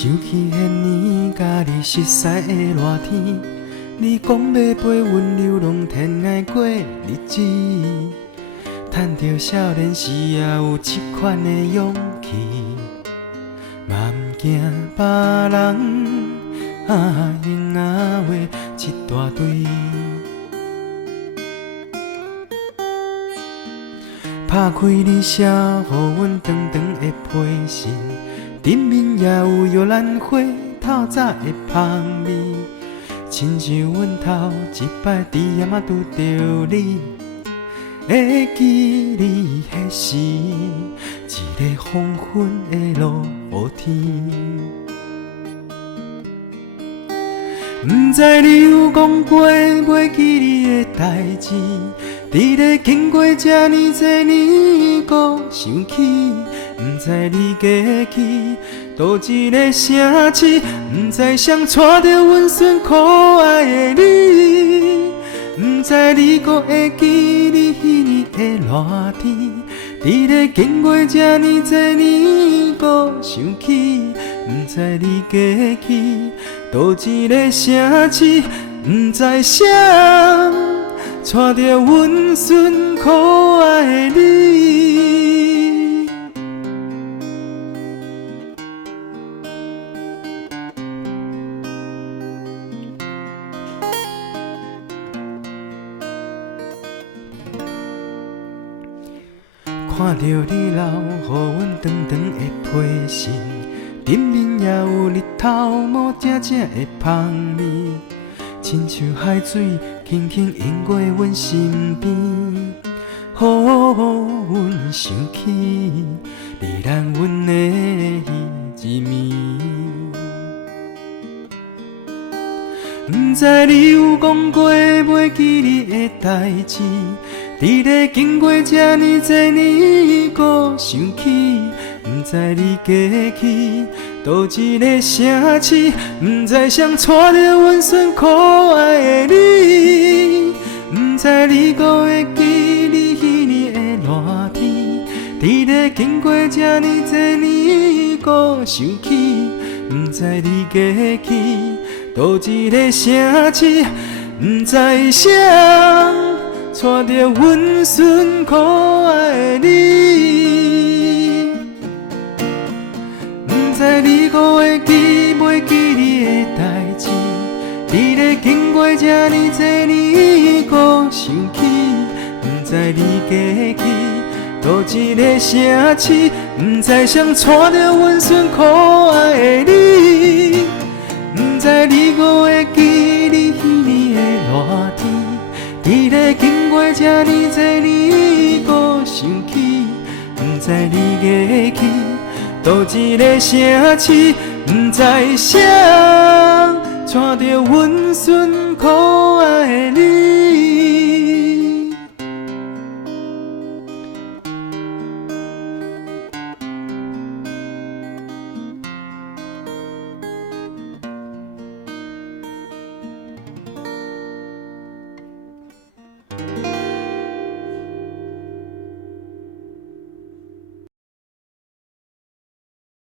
想起迄年甲你熟悉的热天，你讲要陪阮流浪天涯过日子，趁着少年时也有这款的勇气，嘛不惊别人言话一大堆。拍开你写予阮长长的批信，顶面也有摇篮花透早的香味，亲像阮头一摆伫遐仔拄着你，会记你迄时一个黄昏的落雨天。不知你有讲过袂记你的代志，伫咧经过这呢多年，搁想起。不知你过去倒一个城市，不知谁带着温顺可爱的你，不知你搁会记你迄年的热天，伫咧经过这呢多年，搁想起。不知你过去倒一个城市，不知谁带着温顺可爱的你。看着你留予阮长长的批信，顶面也有日头无正正的香味，亲像海水轻轻涌过阮身边，予阮想起你让阮的迄一暝。不知你有讲过袂记你的代志，伫咧经过这呢多年，搁想起。不知你过去倒一个城市，不知谁带着温顺可爱的你，不知你搁会记你迄年的热天，伫咧经过这呢多年，搁想起。不知你过去倒一个城市，不知谁带着温顺可爱的你，不知你搁会记袂记你的代志，伫咧经过这呢多年，搁想起。不知你过去倒一个城市，不知谁带着温顺可爱的你，不知你搁会记你迄年的热天，伫咧经过这呢多年，搁想起。不知你过去倒一个城市，不知谁带着温顺可爱的你。